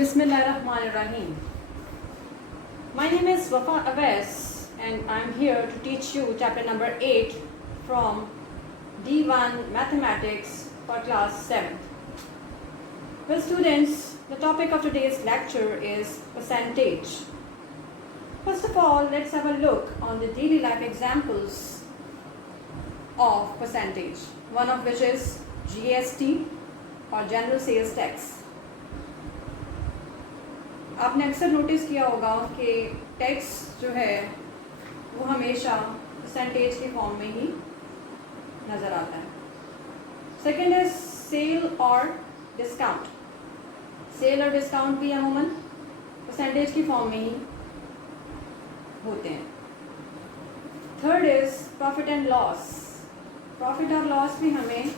Bismillahirrahmanirrahim. My name is Wafa Awais and I'm here to teach you chapter number 8 from D1 Mathematics for class 7th. Well students, the topic of today's lecture is percentage. First of all, let's have a look on the daily life examples of percentage, one of which is GST or General Sales Tax. आपने अक्सर notice किया होगा कि tax जो है वो हमेशा percentage के फॉर्म में ही नज़र आता है. सेकेंड इज सेल और डिस्काउंट. सेल और डिस्काउंट भी अमूमन परसेंटेज की फॉर्म में ही होते हैं. Third is profit and loss. Profit और लॉस भी हमें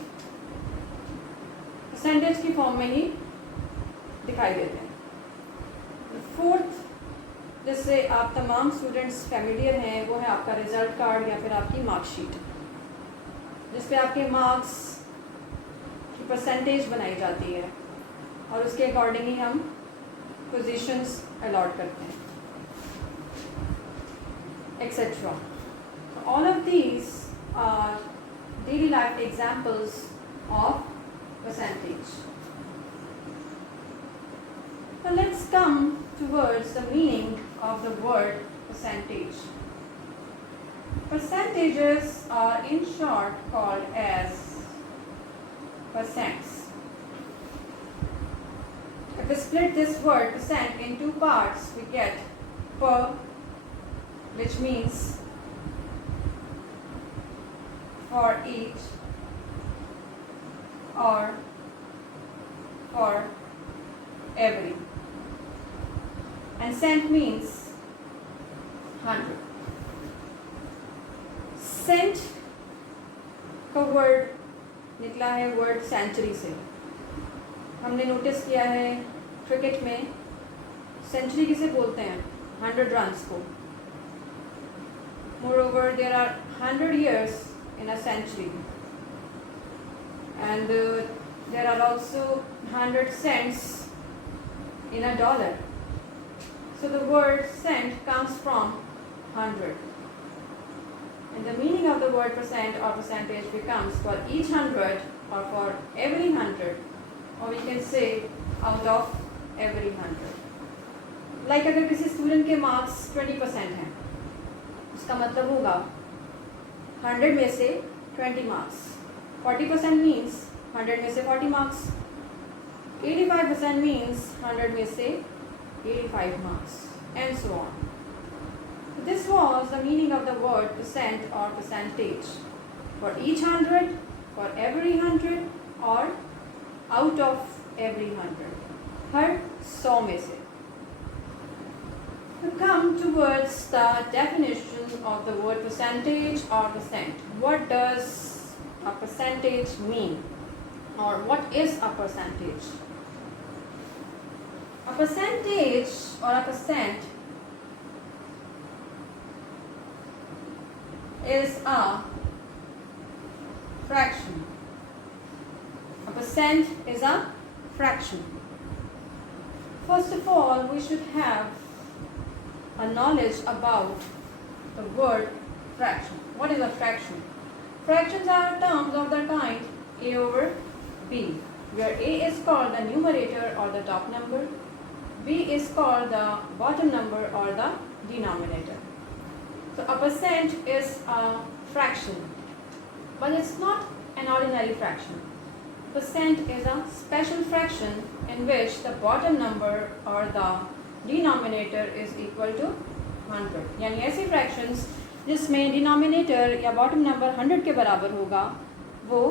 परसेंटेज की फॉर्म में ही दिखाई देते हैं. फोर्थ, जिससे आप तमाम स्टूडेंट्स फैमिलियर हैं, वो है आपका रिज़ल्ट कार्ड या फिर आपकी मार्कशीट, जिस पे आपके मार्क्स की परसेंटेज बनाई जाती है और उसके अकॉर्डिंग ही हम पोजीशंस अलॉट करते हैं, etcetera. All of these are daily life examples of percentage. Now let's come towards the meaning of the word percentage. Percentages are in short called as percents. If we split this word percent in two parts, we get per, which means for each, or for every, and cent means 100. Saint का word निकला है word century से. हमने notice किया है cricket में century किसे बोलते हैं? 100 रन्स को. Moreover there are 100 years in a century, and there are also 100 cents in a dollar. So the word cent comes from 100, and the meaning of the word percent or percentage becomes for each 100 or for every 100, or we can say out of every 100. Like अगर किसी student के marks 20% हैं, उसका मतलब होगा 100 में से 20 marks. 40% means 100 में से 40 मार्क्स. 85% मीन्स 100 में से 85 marks, and so on. This was the meaning of the word percent or percentage. For each 100, for every 100, or out of every 100. हर 100 में से. To come towards the definition of the word percentage or percent. What does a percentage mean, or what is a percentage? A percentage or a percent is a fraction. A percent is a fraction. First of all, we should have a knowledge about the word fraction. What is a fraction? Fractions are terms of the kind a over b, where a is called the numerator or the top number, b is called the bottom number or the denominator. So a percent is a fraction, but it's not an ordinary fraction. Percent is a special fraction in which the bottom number or the denominator is equal to 100. यानी ऐसी fractions जिसमें denominator या bottom number 100 के बराबर होगा, वो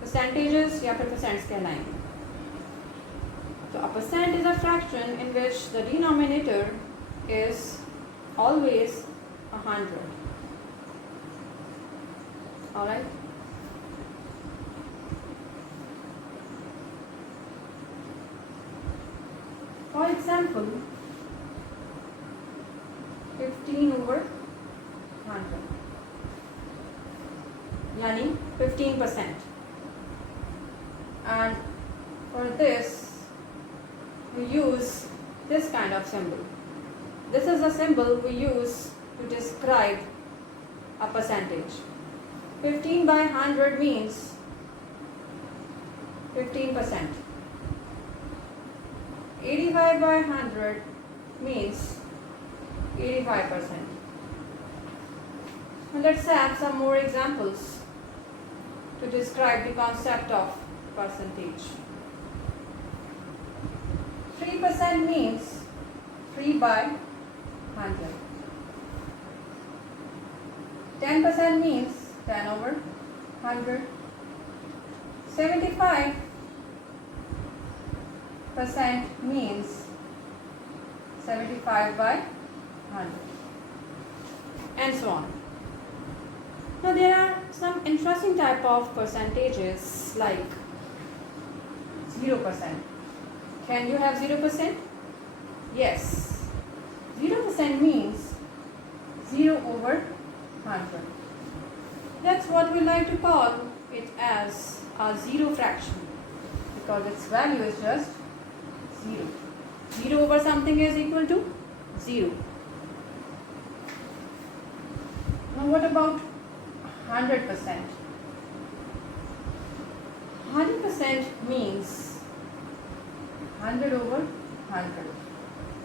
percentages या फिर percents कहलाएंगे. So a percent is a fraction in which the denominator is always 100. Alright? For example, 15 over 100, यानी 15%. And for this we we use this kind of symbol. This is the symbol we use to describe a percentage. 15 by 100 means 15%. 85 by 100 means 85%. And let's have some more examples to describe the concept of percentage. 3% means 3 by 100. 10% means 10 over 100. 75% means 75 by 100, and so on. Now there are some interesting type of percentages like 0%. Can you have 0%? Yes. 0% means 0 over 100. That's what we like to call it as a zero fraction, because its value is just 0. 0 over something is equal to 0. Now what about 100%? 100% means 100 over 100.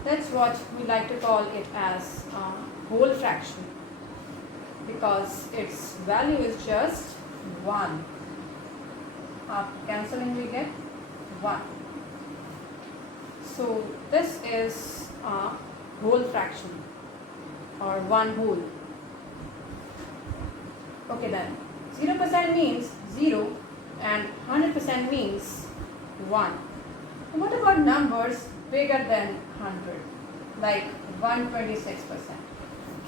That's what we like to call it as a whole fraction, because its value is just 1. After cancelling we get 1. So this is a whole fraction or one whole. Okay then, 0% means 0 and 100% means 1. And what about numbers bigger than 100, like 126%?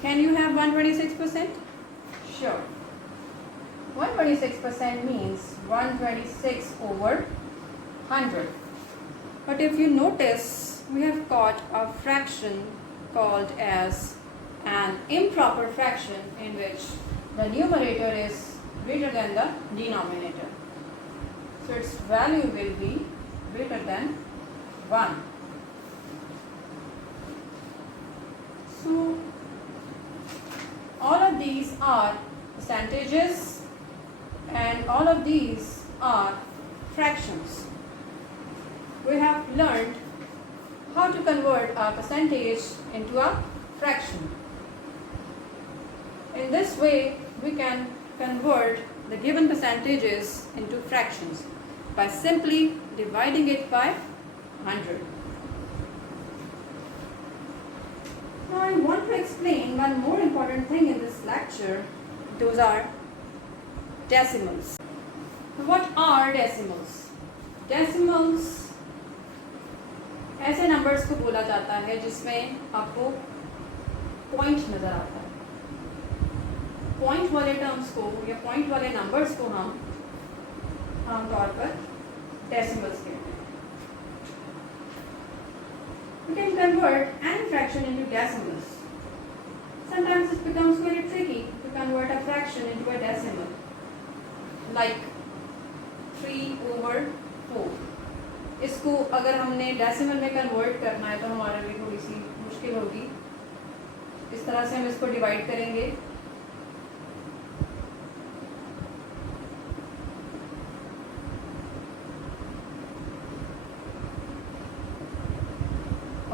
Can you have 126%? Sure. 126% means 126 over 100. But if you notice, we have got a fraction called as an improper fraction in which the numerator is greater than the denominator. So its value will be greater than 1. So all of these are percentages and all of these are fractions. We have learned how to convert a percentage into a fraction. In this way, we can convert the given percentages into fractions by simply dividing it by 100. Now I want to explain one more important thing in this lecture. Those are decimals. What are decimals? Decimals ऐसे numbers को बोला जाता है जिसमें आपको point नज़र आता है. पॉइंट वाले टर्म्स को या पॉइंट वाले नंबर्स को हम आमतौर पर डेसिमल्स कहते हैं. You can convert any fraction into decimals. Sometimes it becomes very tricky to convert a fraction into a decimal, like 3 over 4. इसको अगर हमने डेसिमल में कन्वर्ट करना है तो हमारे लिए थोड़ी सी मुश्किल होगी. इस तरह से हम इसको डिवाइड करेंगे.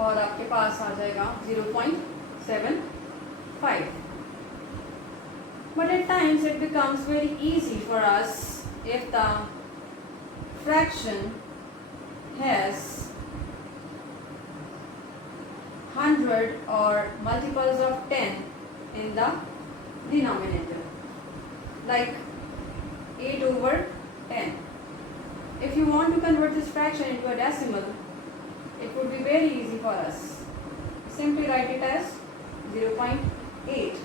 और आपके पास आ जाएगा 0.75. But at times it becomes very easy for us if the fraction has 100 or multiples of 10 in the denominator, like 8 over 10. If you want to convert this fraction into a decimal, it would be very easy for us. Simply write it as 0.8.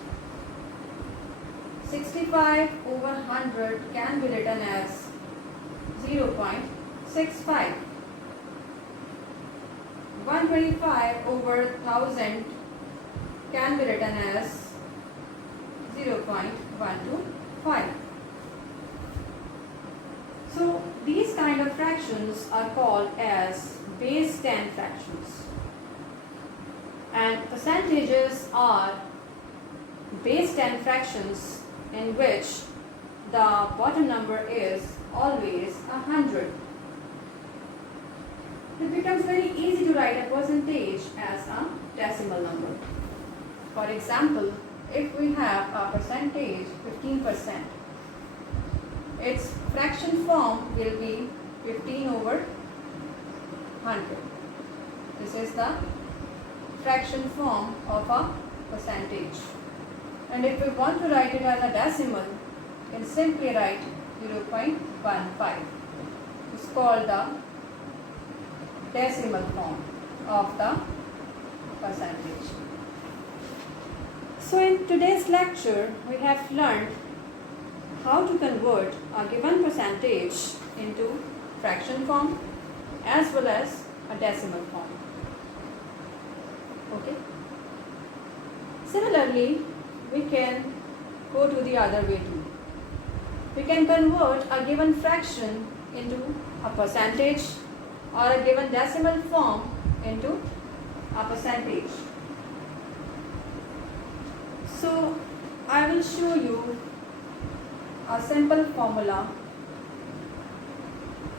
65 over 100 can be written as 0.65. 125 over 1000 can be written as 0.125. So these kind of fractions are called as base 10 fractions, and percentages are base 10 fractions in which the bottom number is always 100. It becomes very easy to write a percentage as a decimal number. For example, if we have a percentage 15%, its fraction form will be 15 over 100. This is the fraction form of a percentage. And if we want to write it as a decimal, we can simply write 0.15. It's called the decimal form of the percentage. So in today's lecture, we have learned how to convert a given percentage into fraction form as well as a decimal form. Okay. Similarly, we can go to the other way too. We can convert a given fraction into a percentage or a given decimal form into a percentage. So I will show you a simple formula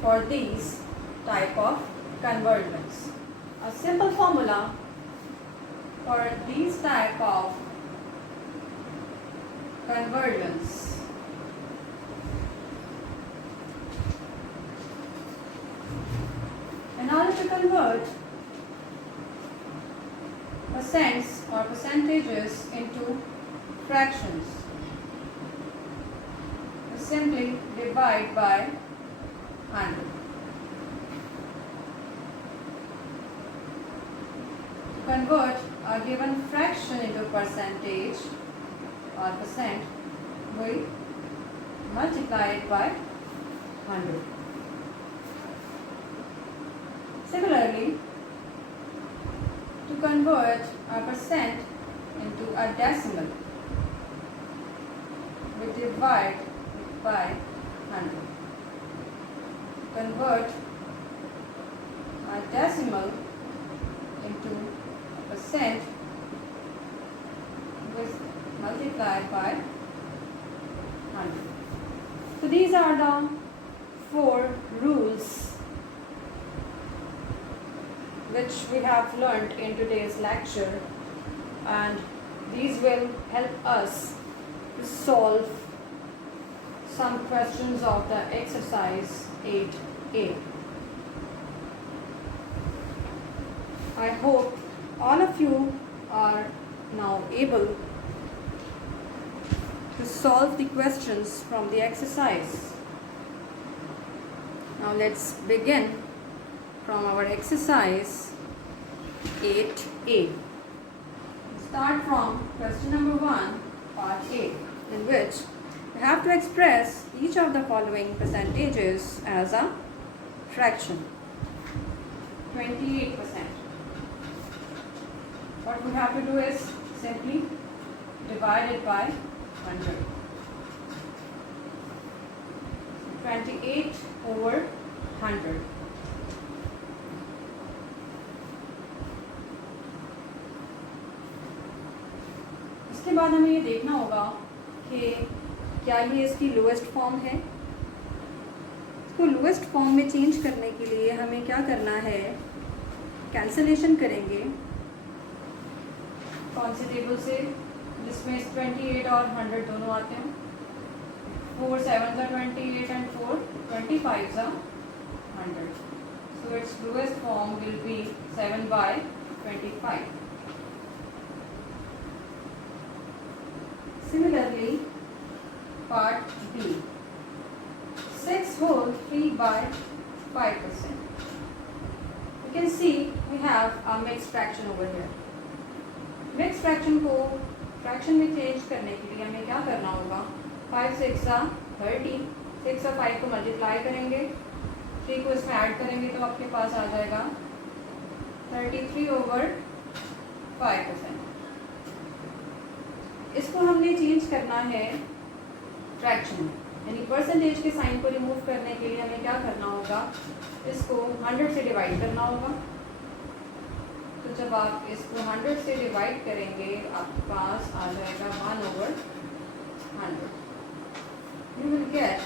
for these type of conversions. A simple formula for these type of conversions. In order to convert percents or percentages into fractions, we simply divide by 100. To convert a given fraction into percentage or percent, we multiply it by 100. Similarly, to convert a percent into a decimal, we divide it by 100. Convert a decimal into a percent, we multiply by 100. So these are the 4 rules which we have learned in today's lecture, and these will help us to solve some questions of the exercise 8A. I hope all of you are now able to solve the questions from the exercise. Now let's begin from our exercise 8A. Start from question number 1, part A, in which we have to express each of the following percentages as a fraction. 28%. What we have to do is simply divide it by 100. 28 over 100. इसके बाद हमें ये देखना होगा कि क्या ये इसकी लोएस्ट फॉर्म है. इसको लोएस्ट फॉर्म में चेंज करने के लिए हमें क्या करना है, कैंसिलेशन करेंगे कौन से टेबल से, जिसमें 28 और 100 दोनों आते हैं. 4 7 का 28 and 4 25 का 100. So its lowest form will be 7 by 25. Similarly, part B, 6 whole 3 by 5%. You can see we have a mixed fraction over here. Mixed fraction को fraction में change करने के लिए हमें क्या करना होगा, 5 6 30, 6 और 5 को multiply करेंगे, 3 को इसमें add करेंगे तो आपके पास आ जाएगा 33 over 5%. इसको हमने चेंज करना है फ्रैक्शन में. यानी परसेंटेज के साइन को रिमूव करने के लिए हमें क्या करना होगा, इसको 100 से डिवाइड करना होगा। तो जब आप इसको 100 से डिवाइड करेंगे आपके पास आ जाएगा 1/100। You will get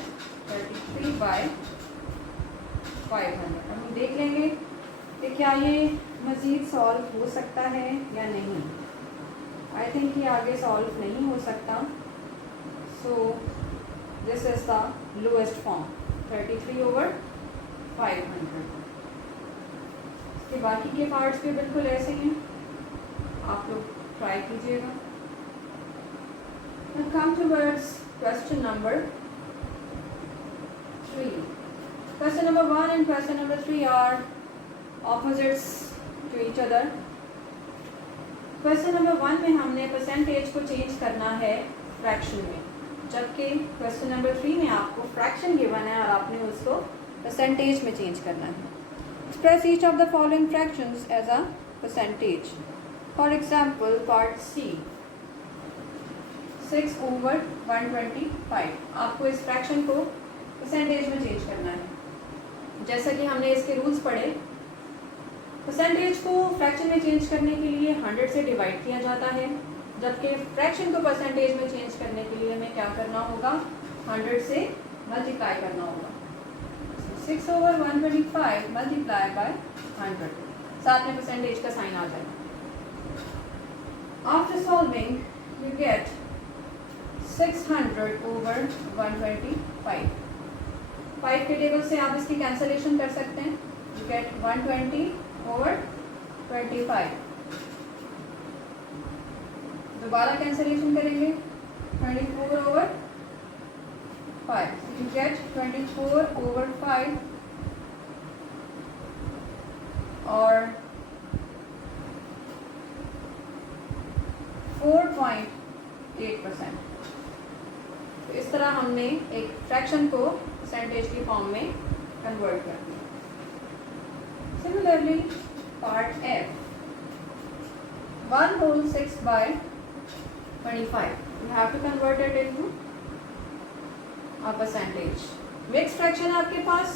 33/500। हम देख लेंगे कि क्या ये मज़ीद सॉल्व हो सकता है या नहीं। आई थिंक ये आगे सॉल्व नहीं हो सकता। So this is the lowest form 33/500। इसके बाकी के पार्ट्स भी बिल्कुल ऐसे हैं, आप लोग ट्राई कीजिएगा। Now come towards question number 3. Question number 1 and question number 3 are opposites to each other. Question number 1 में हमने परसेंटेज को चेंज करना है फ्रैक्शन में, जबकि क्वेश्चन नंबर 3 में आपको फ्रैक्शन गिवन है और आपने उसको परसेंटेज में चेंज करना है। Express each of the following fractions as a percentage. For example, part C, 6/125। आपको इस फ्रैक्शन को परसेंटेज में चेंज करना है। जैसा कि हमने इसके रूल्स पढ़े, परसेंटेज को फ्रैक्शन में चेंज करने के लिए 100 से डिवाइड किया जाता है, जबकि फ्रैक्शन को परसेंटेज में चेंज करने के लिए हमें क्या करना होगा, 100 से मल्टीप्लाई करना होगा। 6/125 मल्टीप्लाई बाय 100, साथ में परसेंटेज का साइन आ जाएगा। After solving you get 600/125। 5 के टेबल से आप इसकी कैंसलेशन कर सकते हैं। You get 120/25। दोबारा कैंसलेशन करेंगे 24/5। यू गेट 24/5 और 4.8%। तो इस तरह हमने एक फ्रैक्शन को परसेंटेज की फॉर्म में कन्वर्ट कर दिया। Similarly part F, 1/6/25। You have to convert it into a percentage. Mix fraction आपके पास,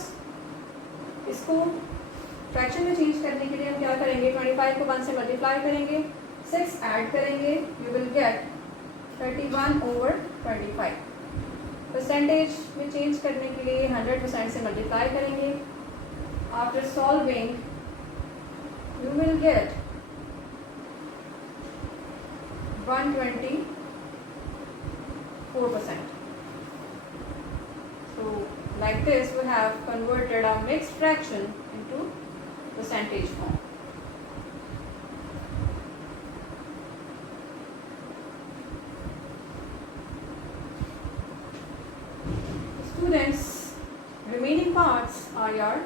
इसको फ्रैक्शन में चेंज करने के लिए हम क्या करेंगे, 25 को 1 से मल्टीप्लाई करेंगे, 6 ऐड करेंगे, यू विल गेट 31/25। परसेंटेज में चेंज करने के लिए 100% से मल्टीप्लाई करेंगे। After solving you will get 124%. So like this we have converted our mixed fraction into percentage form. Students, remaining parts are your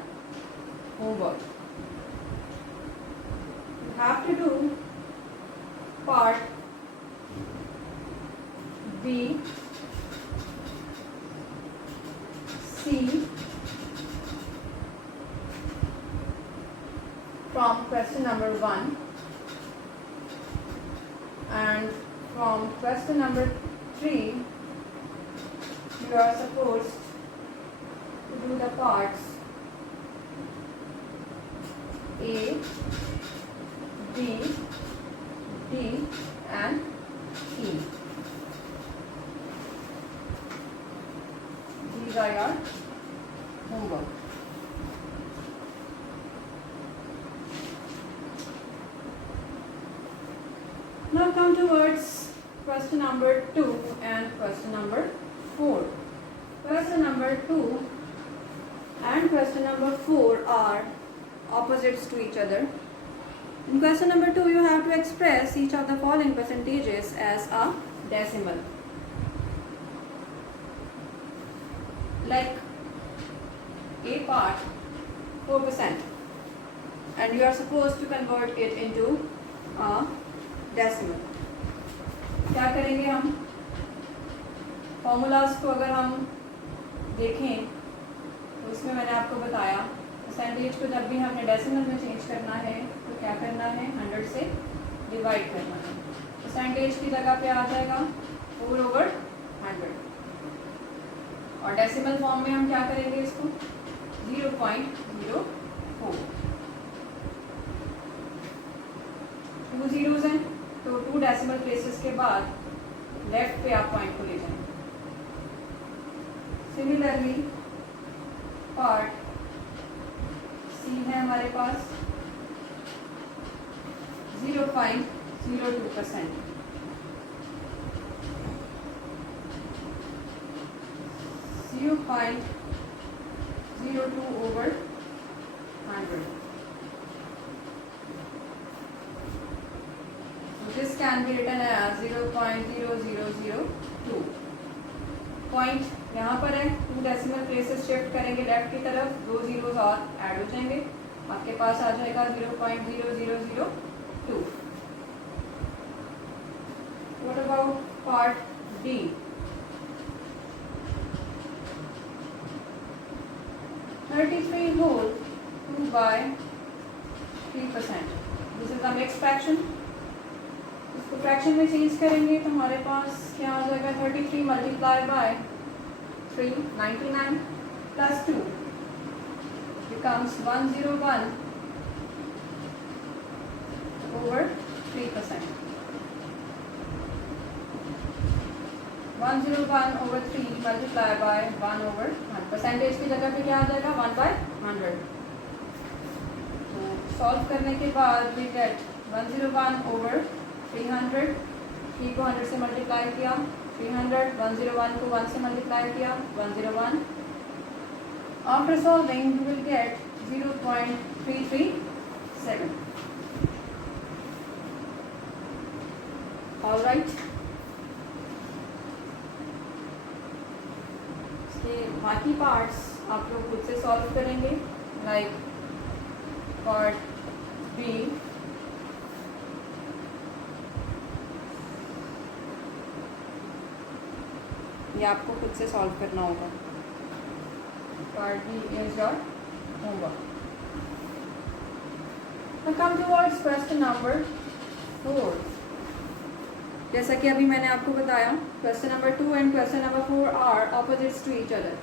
homework. You have to do part B, C from question number 1 and from question number 3 you are supposed to do the parts A, B, D and E. These are your homework. Now come towards question number 2 and question number 4. Question number 2 and question number 4 are opposites to each other. In question number 2 you have to express each of the following percentages as a decimal. Like A part 4% and you are supposed to convert it into a decimal. क्या करेंगे हम, formulas को अगर हम देखें तो इसमें मैंने आपको बताया परसेंटेज को जब भी हमने डेसिमल में चेंज करना है तो क्या करना है, 100 से डिवाइड करना है। परसेंटेज की जगह पे आ जाएगा 4/100 और डेसिमल फॉर्म में हम क्या करेंगे इसको 0.04। 2 zeros हैं तो 2 डेसिमल प्लेसेस के बाद लेफ्ट पे आप पॉइंट को ले जाएंगे। सिमिलरली पार्ट सी है हमारे पास 0.02%। 0.02 over 100. So this can be written as 0.0002. Point यहाँ पर है, 2 डेसिमल प्लेसेस शिफ्ट करेंगे लेफ्ट की तरफ, 2 जीरोस और ऐड हो जाएंगे, आपके पास आ जाएगा 0.0002। What about part D? 33 whole 2 by 3%. This is the mixed fraction. इसको फ्रैक्शन में चेंज करेंगे तो हमारे पास क्या आ जाएगा 33 multiply by 399 plus 2 becomes 101 over 3%. 101 over 3 multiply by 1 over 1. Percentage की जगह पे क्या आ जाएगा 1/100। तो सॉल्व करने के बाद we get 101 over 300। 3 को 100 से मल्टीप्लाई किया 300, 101 को 1 से मल्टीप्लाई किया 101। After solving you will get 0.337। All right, बाकी पार्ट्स आप लोग खुद से सॉल्व करेंगे। लाइक पार्ट बी, ये आपको खुद से सॉल्व करना होगा। Part B is your homework. Now come towards question number 4. जैसा कि अभी मैंने आपको बताया, question number 2 and question number 4 are opposites to each other.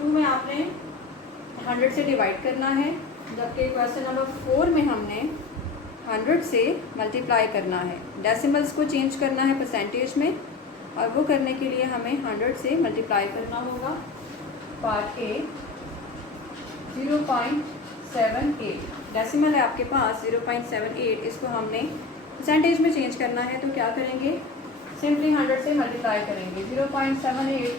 2 में आपने 100 से डिवाइड करना है, जबकि क्वेश्चन नंबर 4 में हमने 100 से मल्टीप्लाई करना है। डेसिमल्स को चेंज करना है परसेंटेज में, और वो करने के लिए हमें 100 से मल्टीप्लाई करना होगा। पार्ट ए 0.78 डेसिमल है आपके पास 0.78, इसको हमने परसेंटेज में चेंज करना है। तो क्या करेंगे, सिंपली 100 से मल्टीप्लाई करेंगे। 0.78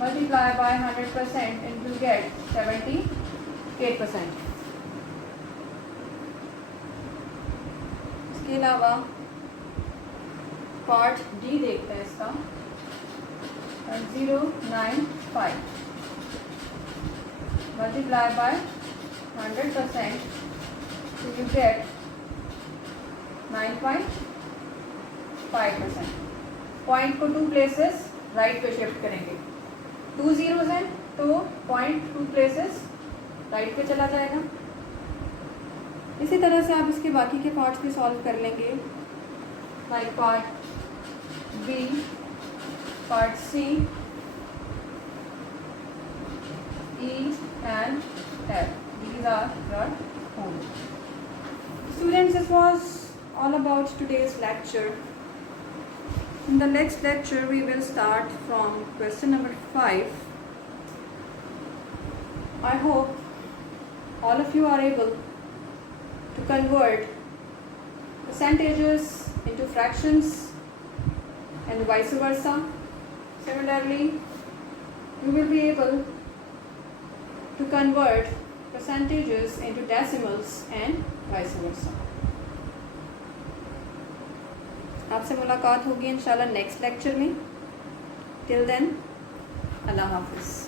multiply by 100% and you get 78%। इसके अलावा पार्ट डी देखते हैं इसका 0.95 मल्टीप्लाई बाय 100% तो यू गेट 9.5%। पॉइंट को 2 प्लेसेस राइट पे शिफ्ट करेंगे। 2 जीरोस हैं तो पॉइंट 2 प्लेसेस राइट पे चला जाएगा। इसी तरह से आप इसके बाकी के पार्ट्स भी सॉल्व कर लेंगे। Like part B, part C, E and F, these are your homework. Students, this was all about today's lecture. In the next lecture we will start from question number 5. I hope all of you are able to convert percentages into fractions and vice versa. Similarly, you will be able to convert percentages into decimals and vice versa. आपसे मुलाकात होगी इंशाल्लाह next lecture में। Till then, अल्लाह हाफिज़।